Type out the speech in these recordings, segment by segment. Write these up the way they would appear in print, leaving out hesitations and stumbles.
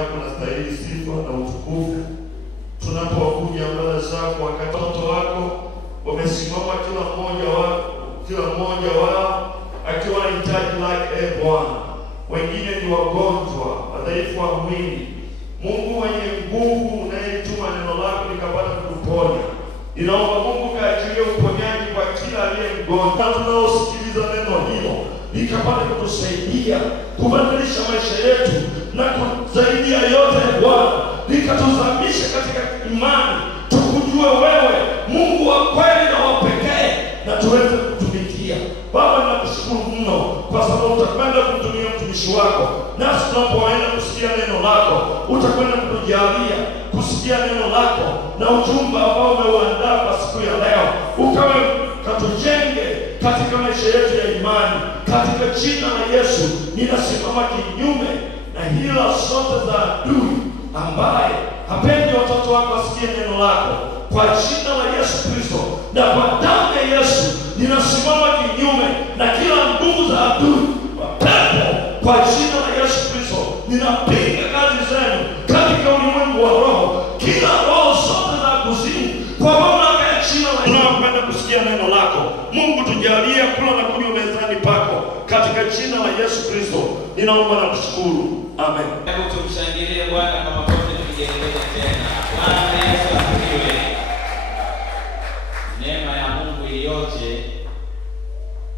yako unastahili sifa na utukufu. Tunapokuja mbele zako wakati watoto wako wamesimama, kila mmoja wao akiwa anahitaji lake, Bwana. Wengine ni wagonjwa, wadhaifu wa mwili. Mungu mwenye nguvu, unayetuma neno lako likapata kutuponya. Ninaomba Mungu kaachilie uponyaji kwa kila aliye mgonjwa. Tunaosikiliza neno hilo likapata kutusaidia kubadilisha maisha yetu, na zaidi ya yote Bwana likatuzamisha katika imani, tukujue wewe Mungu wa kweli na wa pekee, na tuweze kutumikia. Baba, nakushukuru mno kwa sababu utakwenda kumtumia mtumishi wako, nasi tunapoenda kusikia neno lako utakwenda kutujalia kusikia neno lako na ujumbe ambao umeuandaa kwa siku ya leo, ukawe katujenge katika maisha yetu ya imani. Katika jina la Yesu ninasimama kinyume na hila zote za adui ambaye hapendi watoto wako wasikie neno lako. Kwa jina la Yesu Kristo na kwa damu ya Yesu ninasimama kinyume na kila nguvu za adui wa pepo. Kwa jina la Yesu Kristo ninapinga kazi zenu katika ulimwengu wa roho, kila roho zote za kuzimu kwa mamlaka ya jina la Yesu. Tunakwenda kusikia neno lako. Mungu, tujalie kula na kunywa mezani pako katika jina la Yesu Kristo ninaomba na kushukuru. Amen. Hebu tumshangilie Bwana kwa makofi na vigelegele tena. Bwana Yesu asifiwe. Neema ya Mungu iliyoje.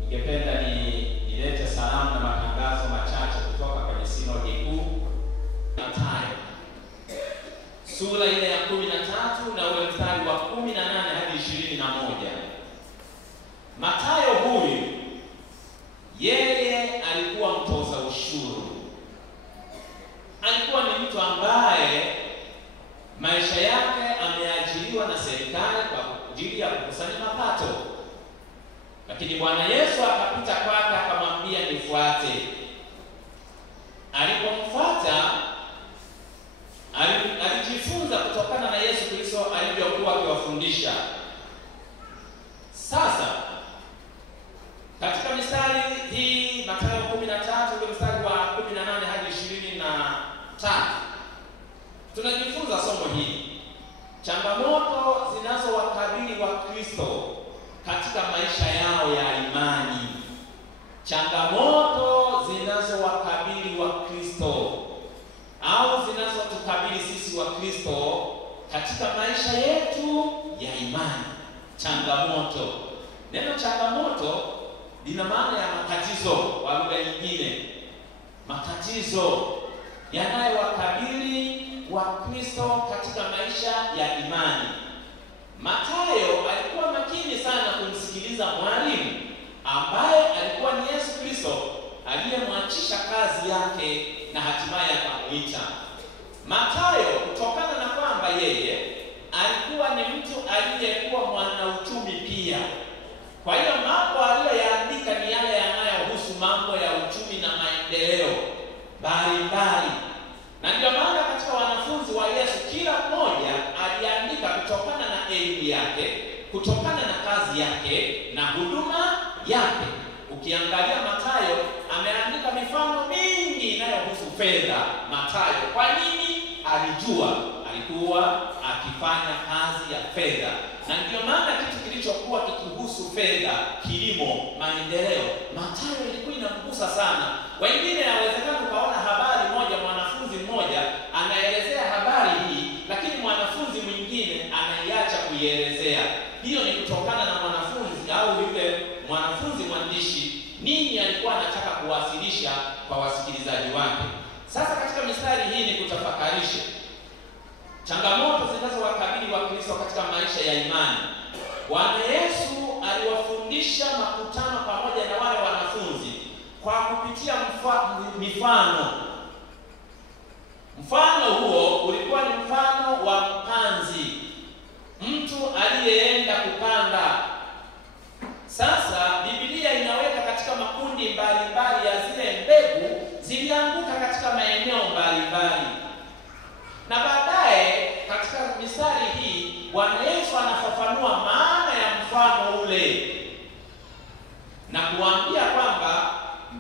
Ningependa nilete salamu na matangazo machache kutoka kwenye sinodi kuu Mathayo sura ile ya 13 na ule mstari wa 18 hadi 21. Mathayo huyu yeye alikuwa mtoza ushuru. Alikuwa ni mtu ambaye maisha yake ameajiriwa na serikali kwa ajili ya kukusanya mapato. Lakini Bwana Yesu akapita kwake akamwambia, nifuate. Alipomfuata alijifunza kutokana na Yesu Kristo alivyokuwa akiwafundisha. Sasa katika mistari hii Mathayo 13 ule mstari wa 18 hadi 23 tunajifunza somo hili, changamoto zinazowakabili wa Kristo katika maisha yao ya imani. Changamoto zinazowakabili wa Kristo au zinazotukabili sisi wa Kristo katika maisha yetu ya imani. Changamoto. Neno changamoto lina maana ya matatizo kwa lugha nyingine. Matatizo yanayowakabili wa Kristo katika maisha ya imani. Mathayo alikuwa makini sana kumsikiliza mwalimu ambaye alikuwa ni Yesu Kristo aliyemwachisha kazi yake na hatimaye akamuita. Mathayo, kutokana na kwamba yeye alikuwa ni mtu aliyekuwa mwanauchumi pia, kwa hiyo mambo aliyoyaandika ni yale yanayohusu mambo ya uchumi na maendeleo mbalimbali. Na ndio maana katika wanafunzi wa Yesu kila mmoja aliandika kutokana na elimu yake, kutokana na kazi yake na huduma yake. Ukiangalia Mathayo ameandika mifano mingi inayohusu fedha. Mathayo kwa nini? Alijua alikuwa akifanya kazi ya fedha, na ndio maana kitu kilichokuwa kikihusu fedha, kilimo, maendeleo, Mathayo ilikuwa inamgusa sana. Wengine inawezekana ukaona habari moja, mwanafunzi mmoja anaelezea habari hii, lakini mwanafunzi mwingine anaiacha kuielezea. Hiyo ni kutokana na mwanafunzi au yule mwanafunzi mwandishi nini alikuwa anataka kuwasilisha kwa wasikilizaji wake. Sasa katika mistari hii ni kutafakarisha changamoto zinazowakabili wa Kristo katika maisha ya imani. Bwana Yesu aliwafundisha makutano pamoja na wale wanafunzi kwa kupitia mifano. Mfano huo ulikuwa ni mfano wa mpanzi, mtu aliyeenda kupanda. Sasa Biblia inaweka katika makundi mbalimbali ya zile mbegu zilianguka katika maeneo mbalimbali. Na baadaye katika mistari hii Bwana Yesu anafafanua maana ya mfano ule na kuambia kwamba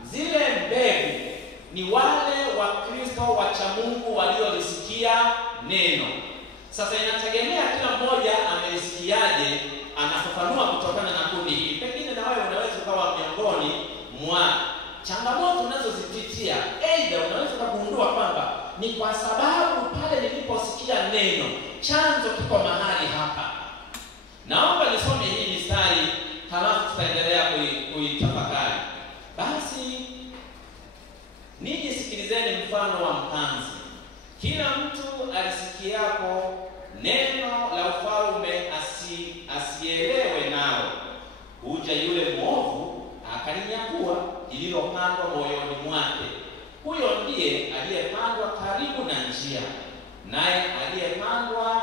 zile mbegu ni wale wa Kristo wacha Mungu walio waliolisikia neno. Sasa inategemea kila mmoja amelisikiaje, anafafanua kutokana na kundi hili. Pengine na wewe unaweza ukawa miongoni mwa changamoto unazozipitia. Aidha unaweza kugundua kwamba ni kwa sababu pale niliposikia neno, chanzo kiko mahali hapa. Naomba nisome hii mistari halafu tutaendelea kuitafakari. Basi ninyi sikilizeni mfano wa mpanzi. Kila mtu alisikiapo neno la ufalme asielewe nalo, huja yule mwovu akalinyakua lililopandwa moyoni mwake. Huyo ndiye aliyepandwa karibu na njia, naye aliyepandwa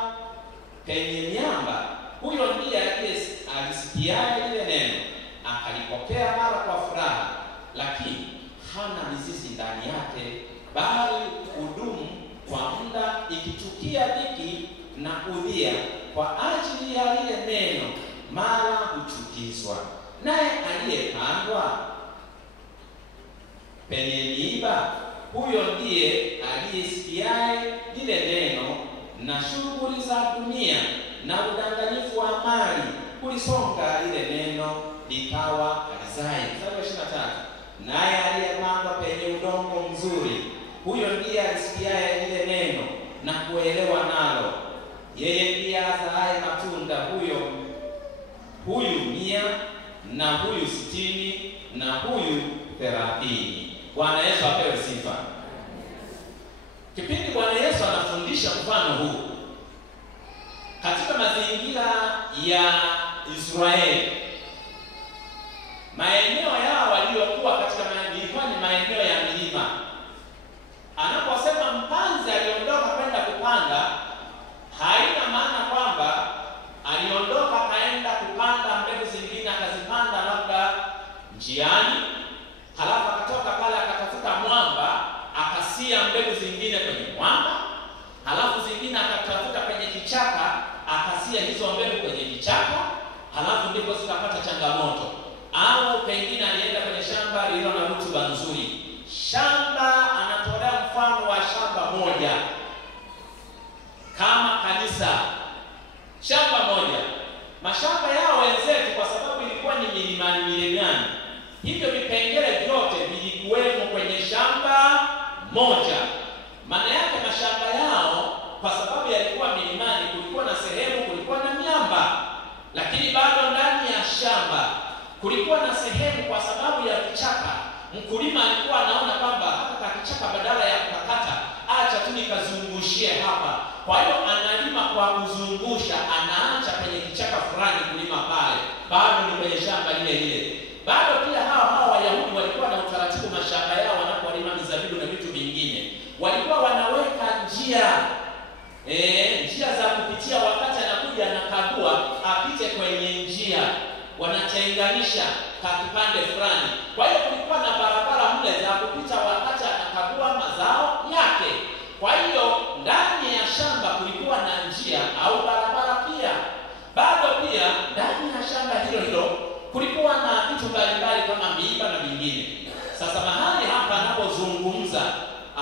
penye miamba, huyo ndiye alisikiaye lile neno, akalipokea mara kwa furaha, lakini hana mizizi ndani yake, bali hudumu kwa muda, ikitukia dhiki na udhia kwa ajili ya lile neno, mara huchukizwa. Naye aliyepandwa penye miiba, huyo ndiye aliyesikiaye lile neno, na shughuli za dunia na udanganyifu wa mali kulisonga lile neno, likawa halizai. 23. Naye aliyepandwa penye udongo mzuri, huyo ndiye alisikiaye lile neno na kuelewa nalo. Yeye ndiye azaaye matunda, huyu 100 na huyu 60 na huyu 30. Bwana Yesu apewe sifa. Kipindi Bwana Yesu anafundisha mfano huu katika mazingira ya Israeli, maeneo yao waliokuwa katika ilikuwa ni maeneo ya milima. Anaposema mpanzi aliondoka kwenda kupanda, haina maana kwamba aliondoka kaenda kupanda mbegu zingine akazipanda labda njiani, halafu akatoka pale akatafuta mwamba akasia mbegu zingine kwenye mwamba, halafu zingine akatafuta kwenye kichaka akasia hizo mbegu kwenye kichaka, halafu ndipo zikapata changamoto. Au pengine alienda kwenye shamba lililo na rutuba nzuri. Shamba anatolea mfano wa shamba moja kama kanisa. Shamba moja. Mashamba yao wenzetu kwa sababu ilikuwa ni milimani, hivyo vipengele vyote vilikuwemo kwenye shamba moja. Maana yake mashamba yao kwa sababu yalikuwa milimani, kulikuwa na sehemu kulikuwa na miamba, lakini bado ndani ya shamba kulikuwa na sehemu kwa sababu ya kichaka. Mkulima alikuwa anaona kwamba hata kichaka badala ya kukata, acha tu nikazungushie hapa. Kwa hiyo analima kwa kuzungusha, anaacha kwenye kichaka fulani kulima pale, bado ni kwenye shamba lile lile. Bado pia hawa Wayahudi walikuwa na utaratibu mashamba yao wanapolima mizabibu na vitu vingine. Walikuwa wanaweka njia za kupitia, wakati anakuja anakagua apite kwenye njia, wanatenganisha kwa kipande fulani. Kwa hiyo kulikuwa na barabara mle za kupita wakati anakagua mazao yake. Kwa hiyo ndani ya shamba kulikuwa na njia au barabara pia. Bado pia ndani ya shamba hilo kulikuwa na vitu mbalimbali kama miiba na vingine. Sasa mahali hapa anapozungumza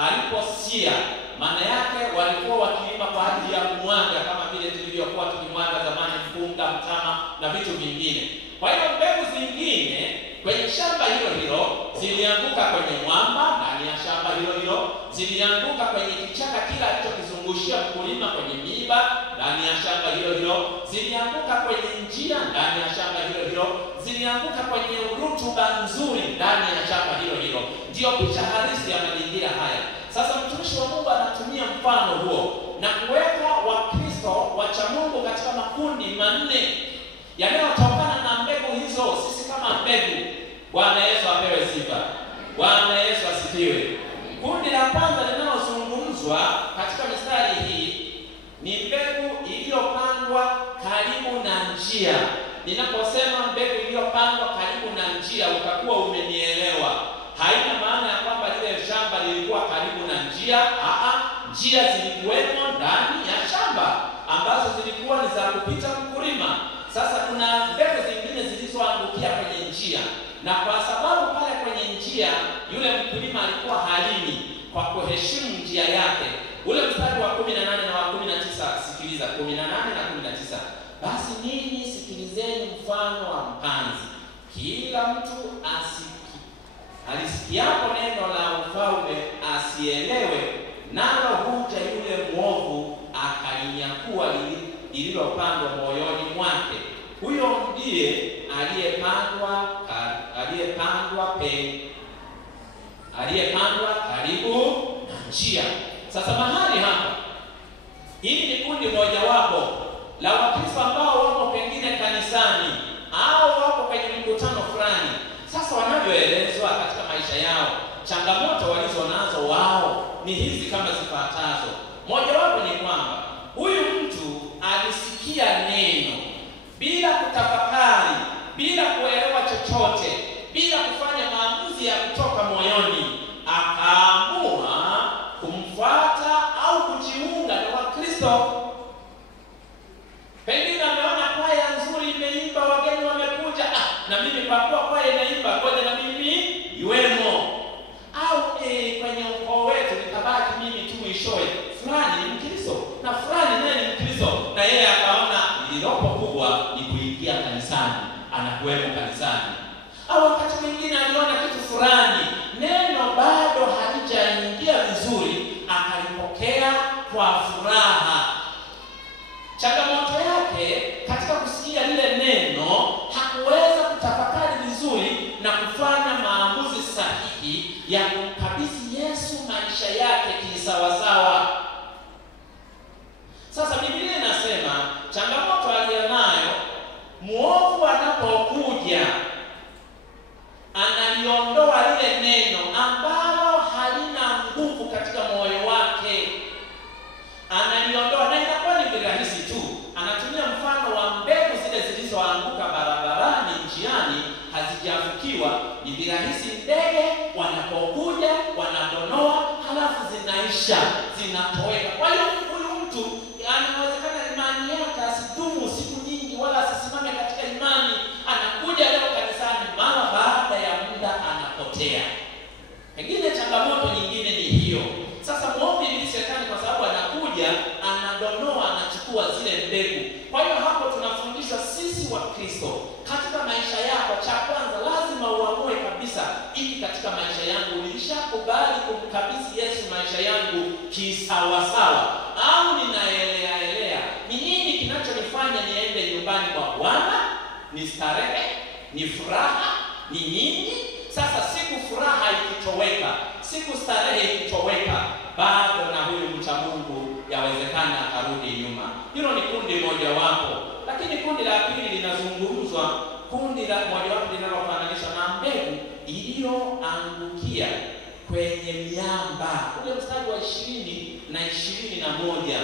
aliposia, maana yake walikuwa wakilima kwa ajili ya kumwaga, kama vile tulivyokuwa tukimwaga zamani mpunga, mtama na vitu vingine. Kwa hiyo mbegu zingine kwenye shamba hilo zilianguka kwenye mwamba ndani ya shamba hilo, zilianguka kwenye kichaka kila alichokizungushia mkulima, kwenye miiba ndani ya shamba hilo, zilianguka kwenye njia ndani ya shamba hilo, zilianguka kwenye rutuba nzuri ndani ya shamba hilo. Ndio picha halisi ya mazingira haya. Sasa mtumishi wa Mungu anatumia mfano huo na kuweka Wakristo wacha Mungu katika makundi manne yanayotokana na mbegu hizo. Sisi kama mbegu. Bwana Yesu apewe sifa. Bwana Yesu asifiwe. Kundi la kwanza linalozungumzwa katika mistari hii ni mbegu iliyopandwa karibu na njia. Ninaposema mbegu iliyopandwa karibu na njia, utakuwa umenielewa. Haina maana ya kwamba lile shamba lilikuwa karibu na njia. Njia zilikuwemo ndani ya shamba ambazo zilikuwa ni za kupita mkulima. Sasa kuna mbegu zingine zilizoangukia kwenye njia, na kwa sababu pale kwenye njia yule mkulima alikuwa halimi kwa kuheshimu njia yake, ule mstari Sikiliza 18 na 19. Basi ninyi sikilizeni mfano wa mpanzi. Kila mtu alisikiapo neno la ufalme asielewe, nalo huja yule mwovu akalinyakua lililopandwa moyoni mwake. Huyo ndiye aliyepandwa karibu na njia. Sasa mahali hapa, hili ni kundi mojawapo la Wakristo ambao wako pengine kanisani au wako kwenye mkutano fulani. Sasa wanavyoelezwa katika maisha yao, changamoto walizonazo wao ni hizi kama zifuatazo. Mojawapo ni kwamba huyu mtu alisikia neno bila kutafakari, bila kuelewa chochote, bila kufanya maamuzi ya kutoka moyoni, akaamua kumfuata au kujiunga na Wakristo. Pengine ameona kwaya nzuri imeimba, wageni wamekuja, na mimi kwa kuwa kwaya inaimba, ngoja na mimi iwemo. Au kwenye ukoo wetu nitabaki mimi tu mwishowe, fulani ni Mkristo na fulani naye ni Mkristo, na yeye akaona lilopo kubwa ni kuingia kanisani, anakuwepo kanisani. Au wakati mwingine aliona kitu fulani, neno bado halijaingia vizuri, akalipokea kwa furaha. Changamoto yake katika kusikia lile neno, hakuweza kutafakari vizuri na kufanya maamuzi sahihi ya kumkabidhi Yesu maisha yake kisawasawa. Sasa Biblia inasema changamoto aliyonayo, muovu anapokuja analiondoa lile neno ambalo halina nguvu katika moyo wake. Analiondoa, na inakuwa ni rahisi tu. Anatumia mfano wa mbegu zile zilizoanguka barabarani, njiani, hazijafukiwa. Ni virahisi ndege wanapokuja wanadonoa, halafu zinaisha, zinatoweka. Kwa hiyo huyu mtu anawezekana imani yake asidumu siku nyingi, wala asisimame katika imani. Anakuja leo kanisani, mara baada ya muda anapotea. Pengine changamoto nyingine ni hiyo. Sasa mwovu ni Shetani, kwa sababu anakuja, anadonoa, anachukua zile mbegu. Kwa hiyo hapo tunafundishwa sisi wa Kristo, katika maisha yako, cha kwanza lazima uamue kabisa, ili katika maisha yangu nilishakubali kumkabidhi Yesu maisha yangu kisawasawa, au ninaelea. Ni nini kinachonifanya niende nyumbani kwa Bwana? Ni starehe? Ni furaha? Ni nini? Sasa siku furaha ikitoweka, siku starehe ikitoweka, bado na huyu mcha Mungu yawezekana akarudi nyuma. Hilo ni kundi moja wapo. Lakini kundi la pili linazungumzwa, kundi la moja wapo linalofananishwa na mbegu iliyoangukia kwenye miamba. Ule mstari wa 20 na 21.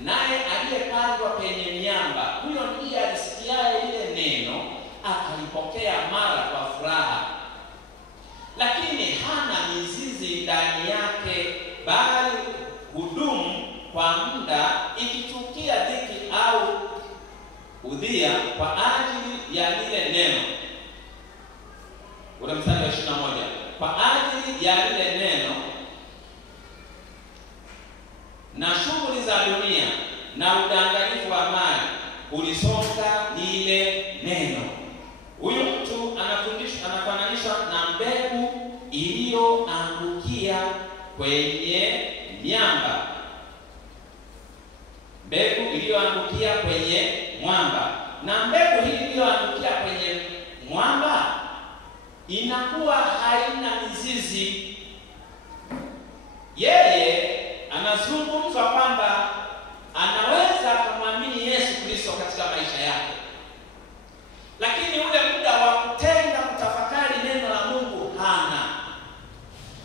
Naye aliyepandwa penye miamba, huyo ndiye alisikiaye ile neno, akalipokea mara kwa furaha, lakini hana mizizi ndani yake, bali hudumu kwa muda, ikitukia dhiki au udhia kwa ajili ya lile neno. Ule mstari wa 21, kwa ajili ya lile neno na shughuli za dunia na udanganyifu wa mali ulisonga lile neno. Huyu mtu anafananishwa na mbegu iliyoangukia kwenye miamba. Mbegu iliyoangukia kwenye mwamba. Na mbegu hii iliyoangukia kwenye mwamba inakuwa haina mizizi. Yeye anazungumzwa kwamba anaweza kumwamini Yesu Kristo katika maisha yake, lakini ule muda wa kutenda kutafakari neno la Mungu hana.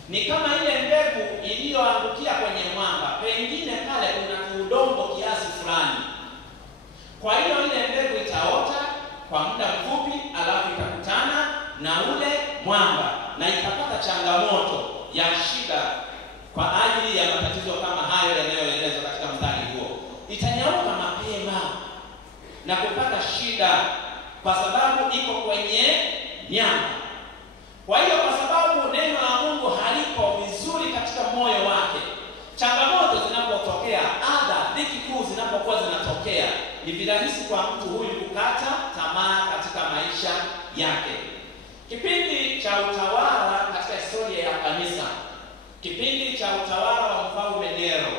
Ni kama ile mbegu iliyoangukia kwenye mwamba, pengine pale kuna udongo kiasi fulani. Kwa hiyo ile mbegu itaota kwa muda mfupi, alafu itakutana na ule mwamba na itapata changamoto ya shida kwa ajili ya matatizo kama hayo yanayoelezwa katika mstari huo. Itanyauka mapema na kupata shida kwa sababu iko kwenye miamba. Kwa hiyo kwa sababu neno la Mungu haliko vizuri katika moyo wake, changamoto zinapotokea, adha, dhiki kuu zinapokuwa ni virahisi kwa mtu huyu kukata tamaa katika maisha yake. Kipindi cha utawala katika historia ya kanisa, kipindi cha utawala wa Mfalme Nero,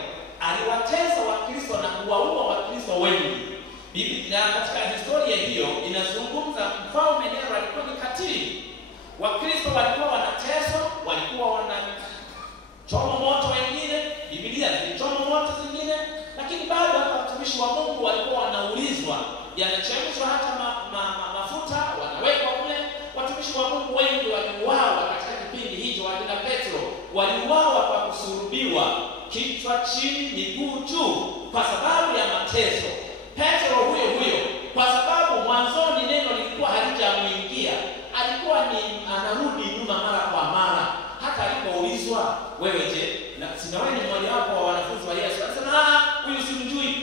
aliwatesa Wakristo na kuwaua Wakristo wengi. Biblia katika historia hiyo inazungumza Mfalme Nero alikuwa ni katili. Wakristo walikuwa wanateswa, walikuwa wanachoma moto wengine, Biblia zilichoma moto zingine, lakini bado watumishi wa Mungu walikuwa wanaulizwa, yanachemshwa hata mafuta wanawekwa kule. Watumishi wa Mungu wengi waliuawa katika kipindi hicho. Wakina Petro waliuawa kwa kusulubiwa, kichwa chini miguu juu, kwa sababu ya mateso. Petro huyo huyo, kwa sababu mwanzoni neno lilikuwa halijamuingia, alikuwa ni anarudi nyuma mara kwa mara. Hata alipoulizwa, wewe je, na sina wewe ni mmoja wapo wa wanafunzi wa Yesu? Alisema, huyu simjui.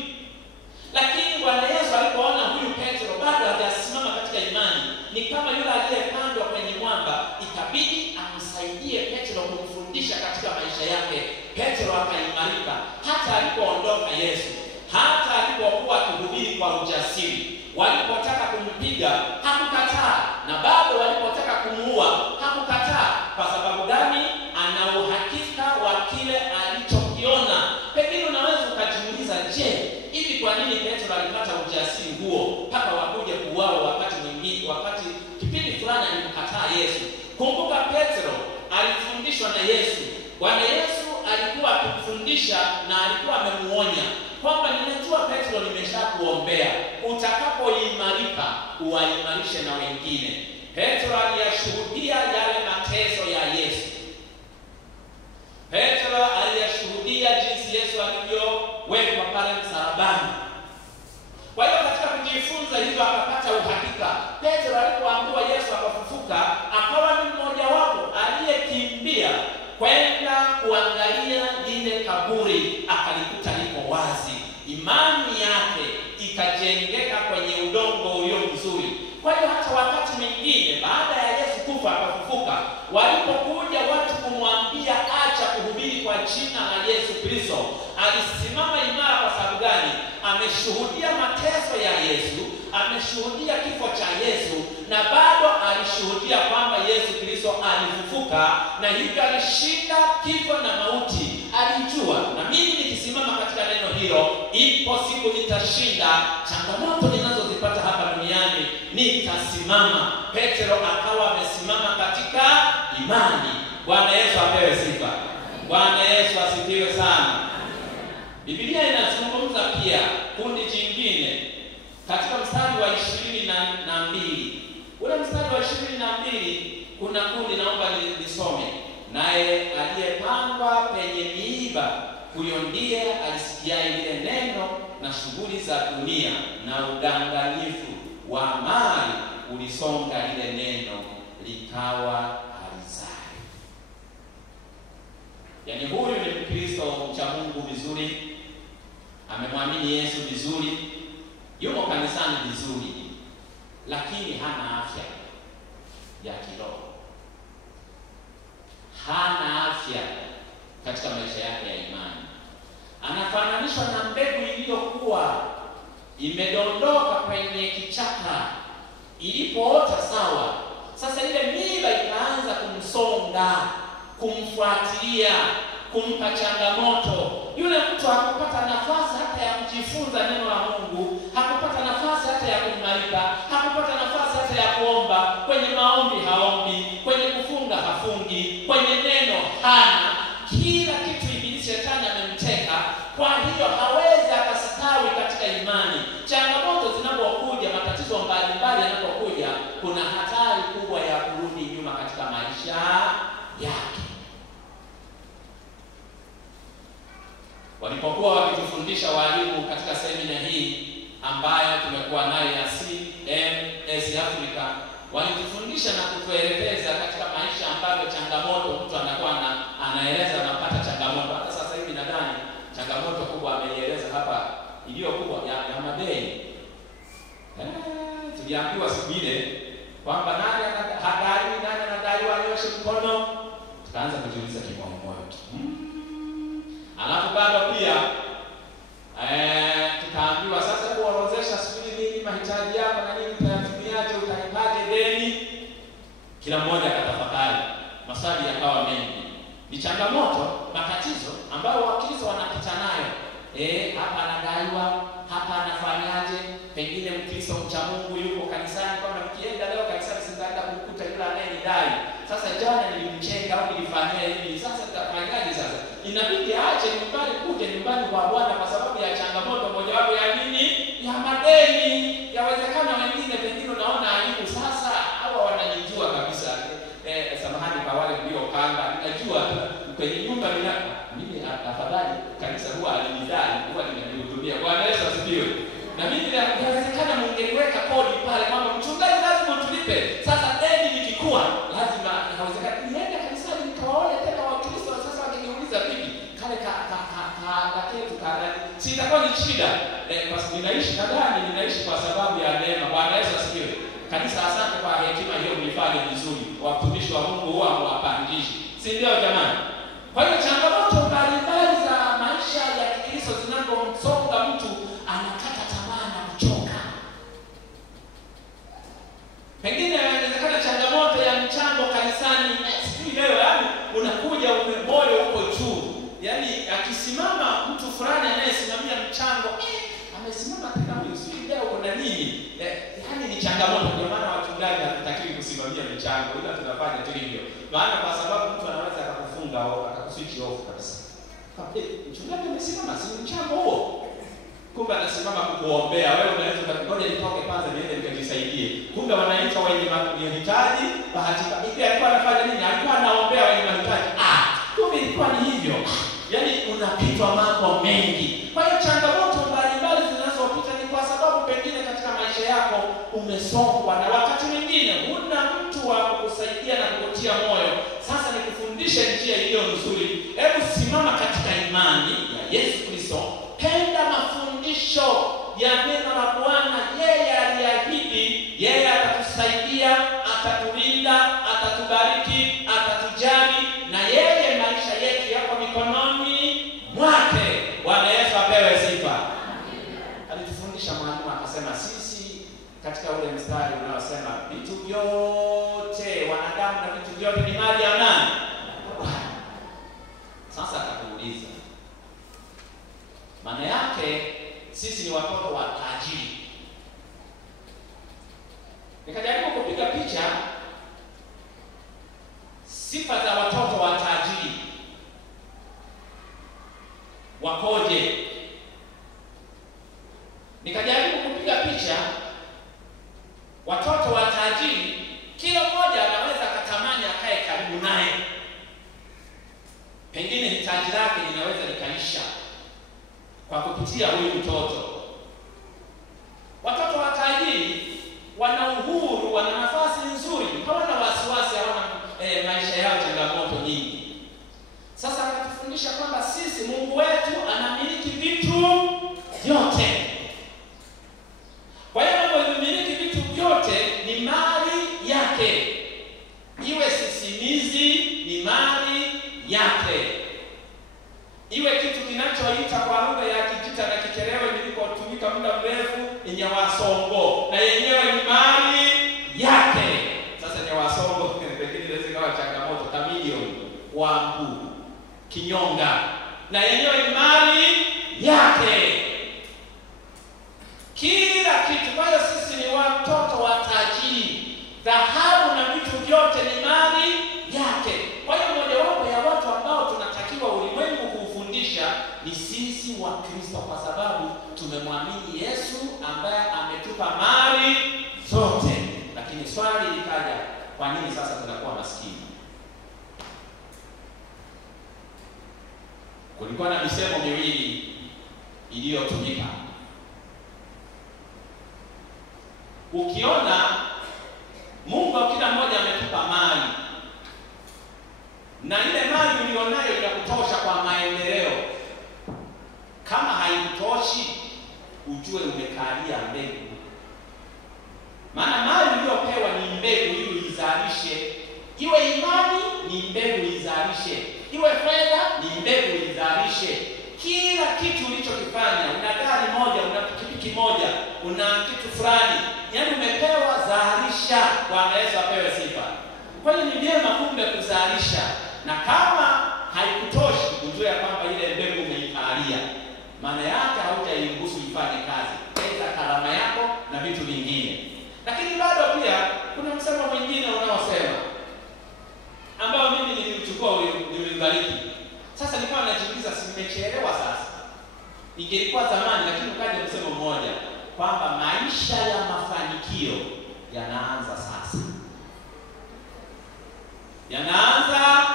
Lakini Bwana Yesu alipoona huyu Petro bado hajasimama katika imani, ni kama yule aliyepandwa kwenye mwamba, ikabidi amsaidie Petro kumfundisha katika maisha yake. Petro akaimarika. Hata alipoondoka Yesu, hata alipokuwa akihubiri kwa ujasiri, walipotaka kumpiga hakukataa, na bado walipotaka kumuua hakukataa. Kwa sababu gani? Ana uhakika wa kile alichokiona. Pengine unaweza ukajiuliza, je, hivi kwa nini Petro alipata ujasiri huo mpaka wakuja kuuawa wakati mwingine, wakati kipindi fulani alimkataa Yesu? Kumbuka Petro alifundishwa na Yesu. Bwana Yesu alikuwa akifundisha na alikuwa amemuonya kwamba ninajua Petro, nimeshakuombea, utakapoimarika uwaimarishe na wengine. Petro aliyashuhudia yale mateso ya Yesu. Petro aliyashuhudia jinsi Yesu alivyowekwa pale msalabani. Kwa hiyo katika kujifunza hivyo akapata uhakika. Petro alipoambiwa Yesu akafufuka, akawa ni mmoja wapo aliyekimbia kwenda kuangalia lile kaburi, akalikuta liko wazi. Imani yake ikajengeka kwenye udongo ulio mzuri. Kwa hiyo hata wakati mwingine baada ya Yesu kufa akafufuka, walipokuja watu kumwambia acha kuhubiri kwa jina la Yesu Kristo, alisimama imara. Kwa sababu gani? Ameshuhudia mateso ya Yesu, ameshuhudia kifo cha Yesu, na bado alishuhudia kwamba Yesu Kristo alifufuka, na hivyo alishinda kifo na mauti. Alijua, na mimi nikisimama katika neno hilo, ipo siku nitashinda changamoto ninazozipata hapa duniani, nitasimama. Petro akawa amesimama katika imani. Bwana Yesu apewe sifa. Bwana Yesu asifiwe sana. Biblia inazungumza pia kundi jingine katika mstari wa 22. Ule mstari wa 22 kuna kundi, naomba nisome. Naye aliyepandwa penye miiba, huyo ndiye alisikia ile neno, na shughuli za dunia na udanganyifu wa mali ulisonga ile neno, likawa halizai. Yaani huyu ni Mkristo mcha Mungu vizuri, amemwamini Yesu vizuri, yuko kanisani vizuri, lakini hana afya ya kiroho, hana afya katika maisha yake ya imani. Anafananishwa na mbegu iliyokuwa imedondoka kwenye kichaka, ilipoota sawa, sasa ile miiba ikaanza kumsonga, kumfuatilia, kumpa changamoto. Yule mtu hakupata nafasi hata ya kujifunza neno la Mungu, hakupata nafasi hata ya kuimarika, hakupata nafasi hata ya kuomba. Kwenye maombi haombi, kwenye kufunga hafungi, kwenye neno hana. Kila kitu ibilisi shetani amemteka. Kwa hiyo hawezi akastawi katika imani. Changamoto zinapokuja, matatizo mbalimbali yanapokuja, kuna hatari kubwa ya kurudi nyuma katika maisha yake. Walipokuwa wakitufundisha walimu katika semina hii ambayo tumekuwa nayo ya CMS Africa, walitufundisha na kutuelekeza katika maisha ambayo changamoto mtu anakuwa anaeleza anapata changamoto. Hata sasa hivi nadhani changamoto kubwa ameieleza hapa, iliyo kubwa ya madeni. Tuliambiwa siku ile kwamba nani anadaiwa anyoshe mkono, tukaanza kujiuliza kimoyomoyo. Alafu bado pia tukaambiwa sasa kuorozesha Kila mmoja akatafakari, maswali yakawa mengi. Ni changamoto, matatizo ambayo Wakristo wanapita nayo. Hapa anadaiwa, hapa anafanyaje? Pengine Mkristo mcha Mungu yuko kanisani, kama mkienda leo kanisani sitaenda kukuta yule anayenidai. Sasa jana nilimchenga au nilifanyia hivi, sasa nitafanyaje sasa? Inabidi aache nyumbani kuja nyumbani kwa Bwana kwa sababu ya changamoto mojawapo ya nini? Ya madeni. Yawezekana wengine pengine unaona aibu sasa, hawa wananijua kabisa. Samahani kwa wale mliopanga, najua kwenye nyumba mimi afadhali kanisa huwa alinidai, huwa ninahudumia. Bwana Yesu asifiwe. Na mimi inawezekana mungeliweka kodi pale kwamba mchungaji lazima tulipe. Sasa deni likikua lazima inawezekana niende kanisani nikawaone tena Wakristo sasa wakiniuliza vipi kale ketu kana sitakuwa ni shida. Kwa sababu ninaishi kwa sababu ya neema. Bwana Yesu asifiwe. Kanisa, asante kwa hekima hiyo mlifanya vizuri. Watumishi wa Mungu huwa hawapangishi. Si ndio jamani? Kwa hiyo changamoto mbalimbali za maisha ya Kikristo zinapomsonga mtu anakata tamaa na kuchoka. Pengine inawezekana changamoto ya mchango kanisani, sijui leo yaani unakuja moyo uko juu. Yaani akisimama mtu fulani anayesimamia mchango, amesimama tena huyu sijui leo kuna nini? Yaani ni changamoto. Kwa maana wachungaji hatutakiwi kusimamia michango, ila tunafanya tu hivyo. Maana kwa sababu mtu anaweza akakufunga au akakuswitch off kabisa. Mchungaji amesimama si mchango huo. Kumbe anasimama kukuombea. Wewe unaweza ngoja nitoke kwanza niende nikajisaidie. Kumbe wanaita wenye mahitaji, bahati mbaya alikuwa anafanya nini? Alikuwa anaombea wenye mahitaji. Kumbe ilikuwa ni hivyo. Yaani unapitwa mambo mengi. Kwa hiyo changamoto mbalimbali zinazopita ni kwa sababu pengine katika maisha yako umesongwa na wakati mwingine huna mtu wa kukusaidia na kukutia moyo. Sasa nikufundishe njia hiyo nzuri. Hebu simama katika imani ya Yesu Kristo. Penda mafundisho ya neno la Bwana. Yeye aliahidi, yeye atatusaidia, atatulinda, atatubariki, atatujali, na yeye maisha yetu yako mikononi mwake. Bwana Yesu apewe sifa. Alitufundisha mwalimu akasema sisi katika ule mstari unaosema vitu vyote wanadamu na vitu vyote ni mali ya nani? Sasa akakuuliza, maana yake sisi ni watoto wa tajiri. Nikajaribu kupiga picha sifa za watoto wa tajiri wakoje. Nikajaribu kupiga picha watoto wa tajiri, kila mmoja anaweza akatamani akae karibu naye. Pengine hitaji lake linaweza likaisha kwa kupitia huyu mtoto. Watoto wa tajiri wana uhuru, wana nafasi nzuri, hawana wasiwasi, hawana maisha yao changamoto nyingi. Sasa anatufundisha kwamba sisi Mungu wetu anamiliki vitu vyote. Kwa hiyo anapomiliki vitu vyote ni mali yake. Iwe sisimizi ni mali yake. Iwe kitu kinachoita kwa lugha ya Kijita na Kikerewe nilikotumika muda mrefu ni Nyawasongo, na yenyewe ni mali yake. Sasa Nyawasongo pekee inaweza kuwa changamoto, kamilioni, wambu, kinyonga, na yenyewe ni mali yake. Kila kitu. Kwa hiyo sisi ni watoto wa tajiri. Dhahabu na vitu vyote ni mali yake. Kwa hiyo mojawapo ya watu ambao tunatakiwa ulimwengu kuufundisha ni sisi wa Kristo, kwa sababu tumemwamini Yesu ambaye ametupa mali zote. Lakini swali likaja, kwa nini sasa tunakuwa maskini? Kulikuwa na misemo miwili iliyotumika. Ukiona Mungu kila mmoja ametupa mali, na ile mali ulionayo inakutosha kwa maendeleo. Kama haikutoshi, ujue umekalia mbegu. Maana mali uliyopewa ni mbegu ili izalishe. Iwe imani ni mbegu izalishe. Iwe fedha ni mbegu izalishe. Kila kitu ulichokifanya, una gari moja, una pikipiki moja, una kitu fulani, yaani umepewa zalisha. Bwana Yesu apewe sifa. Kwa hiyo ni vyema kumbe kuzalisha, na kama haikutoshi ujue kwamba ile mbegu umeikalia, maana yake hautairuhusu ifanye kazi, eza karama yako na vitu vingine. Lakini bado pia kuna msemo mwingine unaosema, ambao mimi nilichukua ulibariki. Sasa nilikuwa najiuliza, simechelewa sasa. Ingelikuwa zamani, lakini ukaja msemo mmoja kwamba maisha ya mafanikio yanaanza sasa. Yanaanza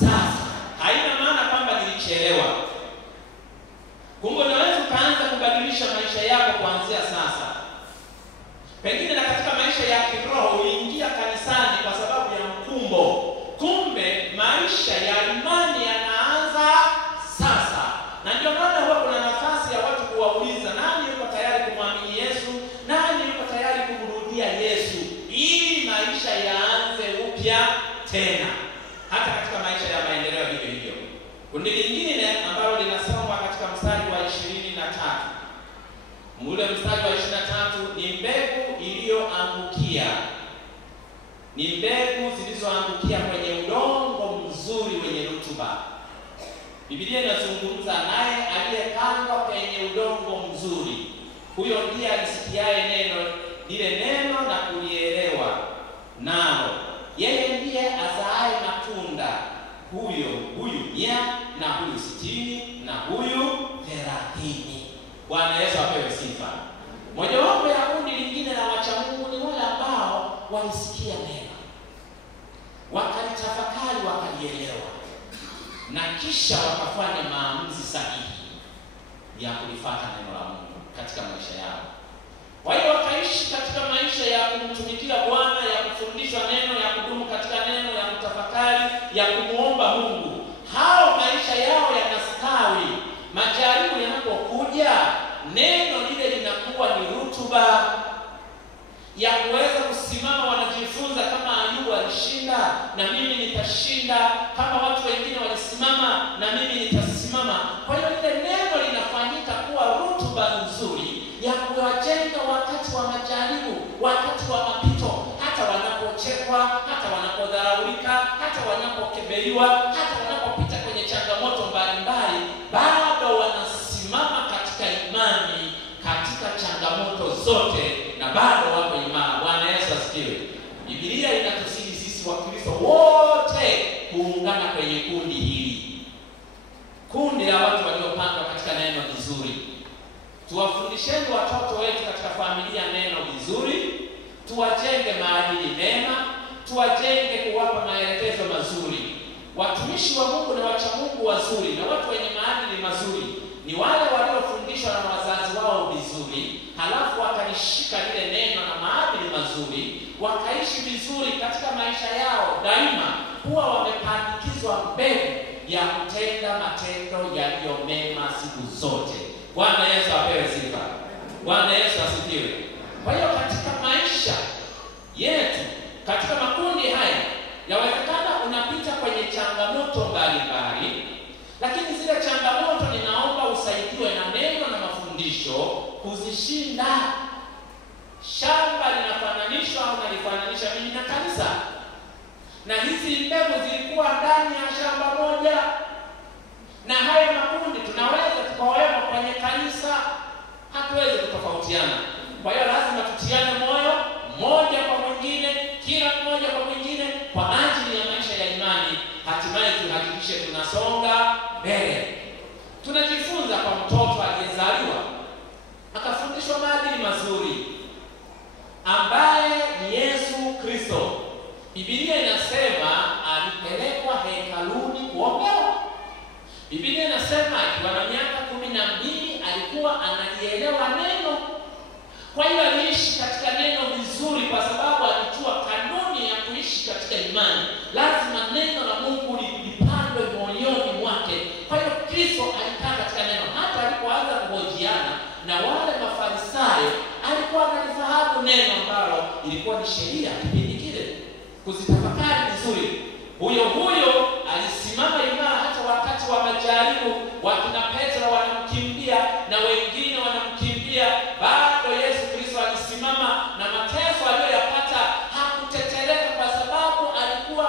sasa. Haina maana kwamba nilichelewa. Kumbe unaweza kuanza kubadilisha maisha yako kuanzia sasa. Pengine na katika maisha ya kiroho uliingia kanisani kwa sababu ya mkumbo. Kumbe maisha ya imani yanaanza sasa. Na ndio maana huwa kuna nafasi ya watu kuwauliza, nani yuko tayari kumwamini Yesu? Nani yuko tayari kumrudia Yesu? Ili maisha yaanze upya tena. Hata katika maisha ya maendeleo hivyo hivyo. Kundi lingine ambalo linasomwa katika mstari wa 23. Mule mstari wa 23 ni mbegu iliyoangukia. Ni mbegu zilizoangukia kwenye udongo mzuri wenye rutuba. Biblia inazungumza naye aliyepandwa kwenye udongo mzuri. Huyo ndiye alisikiaye neno, lile neno na kulielewa nalo. Yeye ndiye azaaye matunda. Huyu 100 na huyu 60 na huyu 30. Bwana Yesu apewe sifa. Mojawapo ya kundi lingine la wacha Mungu ni wale ambao walisikia neno, wakalitafakari, wakalielewa, na kisha wakafanya maamuzi sahihi ya kulifuata neno la Mungu katika maisha yao. Kwa hiyo wakaishi katika maisha ya kumtumikia Bwana, ya kufundishwa neno, ya kudumu katika neno, ya kutafakari, ya kumuomba Mungu. Hao maisha yao yanastawi. Majaribu yanapokuja, neno lile linakuwa ni rutuba ya kuweza kusimama. Wanajifunza kama Ayubu alishinda, na mimi nitashinda. Kama watu wengine walisimama, na mimi nitasimama. Kwa hiyo lile neno linafanyika kuwa rutuba nzuri ya kuwajenga wakati wa majaribu, wakati wa mapito, hata wanapochekwa, hata wanapodharaulika, hata wanapokebeiwa, hata wanapopita kwenye changamoto mbalimbali, bado wanasimama katika imani katika changamoto zote, na bado wako imara. Bwana Yesu asifiwe. Biblia inatusihi sisi Wakristo wote kuungana kwenye kundi hili, kundi la watu waliopandwa katika neno vizuri. Tuwafundisheni watoto wetu katika familia neno vizuri, tuwajenge maadili mema, tuwajenge kuwapa maelekezo mazuri. Watumishi wa Mungu na wacha Mungu wazuri na watu wenye maadili mazuri ni wale waliofundishwa na wazazi wao vizuri, halafu wakalishika lile neno na maadili mazuri, wakaishi vizuri katika maisha yao daima, huwa wamepandikizwa mbegu ya kutenda matendo yaliyo mema siku zote. Bwana Yesu apewe sifa. Bwana Yesu asifiwe. Kwa hiyo katika maisha yetu, katika makundi haya, yawezekana unapita kwenye changamoto mbalimbali, lakini zile changamoto ninaomba usaidiwe na neno na mafundisho kuzishinda. Shamba linafananishwa au nalifananisha mimi na kanisa, na hizi mbegu zilikuwa ndani ya shamba moja, na haya makundi tunaweza tukawemo kwenye kanisa, hatuwezi kutofautiana. Kwa hiyo lazima tutiane moyo mmoja kwa mwingine, kila mmoja kwa mwingine, kwa ajili ya maisha ya imani. Hatimaye tuhakikishe tunasonga mbele. Tunajifunza kwa mtoto aliyezaliwa akafundishwa maadili mazuri, ambaye ni Yesu Kristo. Biblia inasema alipelekwa hekaluni kuombewa. Biblia inasema akiwa na miaka 12 alikuwa analielewa neno. Kwa hiyo aliishi katika neno vizuri, kwa sababu alijua kanuni ya kuishi katika imani. Lazima neno la Mungu lipandwe moyoni mwake. Kwa hiyo Kristo alikaa katika neno. Hata alipoanza kuhojiana na wale Mafarisayo, alikuwa analifahamu neno ambalo ilikuwa ni sheria kipindi kile, kuzitafakari vizuri. Huyo alisimama imara hata wakati wa majaribu, wakina Petro wanamkimbia na wengine wanamkimbia, bado Yesu Kristo alisimama, na mateso aliyoyapata hakutetereka, kwa sababu alikuwa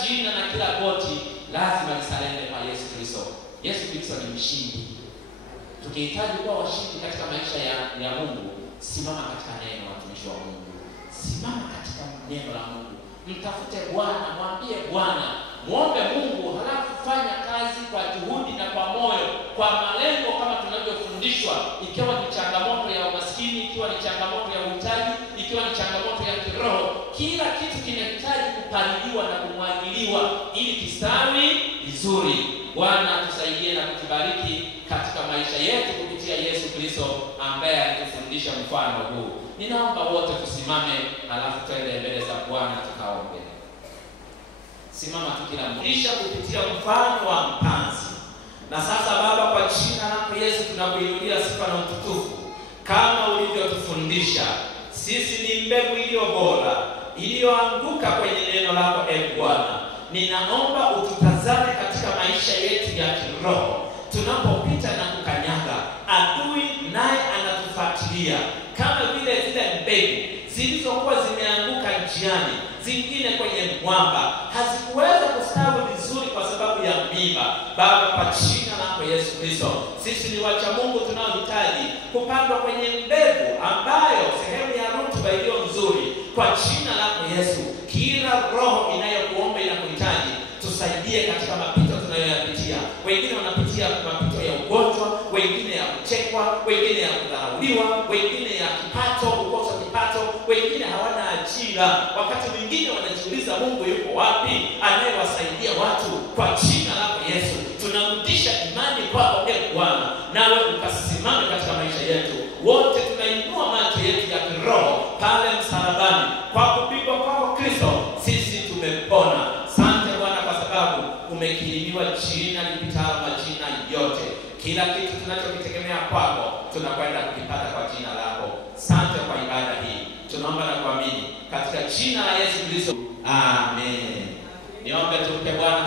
jina na kila goti lazima lisalende kwa Yesu Kristo. Yesu Kristo ni mshindi. Tukihitaji kuwa washindi katika maisha ya Mungu, simama katika neno, watumishi wa Mungu. Simama katika neno la Mungu. Mtafute Bwana, mwambie Bwana, muombe Mungu, halafu fanya kazi kwa juhudi na kwa moyo, kwa malengo kama tunavyofundishwa, ikiwa ni changamoto ya umaskini, ikiwa ni changamoto ya uhitaji, ikiwa ni changamoto ya kiroho. Kila kitu kinahitaji kupaliliwa na kumwagiliwa ili kistawi vizuri. Bwana tusaidie na kutubariki katika maisha yetu kupitia Yesu Kristo ambaye alitufundisha mfano huu. Ninaomba wote tusimame, halafu twende mbele za Bwana tukaombe. Simama tukilambisha kupitia mfano wa mpanzi. Na sasa Baba, kwa jina lako Yesu tunakuinulia sifa na utukufu kama ulivyotufundisha. Sisi ni mbegu iliyo bora iliyoanguka kwenye neno lako Bwana. Ninaomba ututazame katika maisha yetu ya kiroho. Tunapopita na kukanyaga, adui naye anatufuatilia kama vile zile mbegu zilizokuwa zimeanguka njiani, zingine kwenye mwamba, hazikuweza kustawi vizuri kwa sababu ya miba. Baba, kwa jina lako Yesu Kristo, sisi ni wacha Mungu tunaohitaji kupandwa kwenye mbegu ambayo sehemu ya rutuba iliyo nzuri. Kwa jina lako Yesu, kila roho inayokuomba inakuhitaji, tusaidie katika mapito tunayoyapitia. Wengine wanapitia mapito ya ugonjwa, wengine ya kuchekwa, wengine ya kudharauliwa, wengine ya kipato, kukosa kipato, wengine hawana ajira. Wakati mwingine wanajiuliza Mungu yuko wapi anayewasaidia watu. Kwa jina lako Yesu, tunarudisha imani kwako Bwana, nawe ukasimame katika maisha yetu. Wote tunainua macho yetu ya kiroho pale msalabani. Kwa kupigwa kwako Kristo sisi tumepona. Asante Bwana kwa sababu umekirimiwa jina lipitalo majina yote. Kila kitu tunachokitegemea kwako tunakwenda kukipata kwa jina lako. Asante kwa ibada hii. Tunaomba na kuamini katika jina la Yesu Kristo. Amen. Niombe tumpe Bwana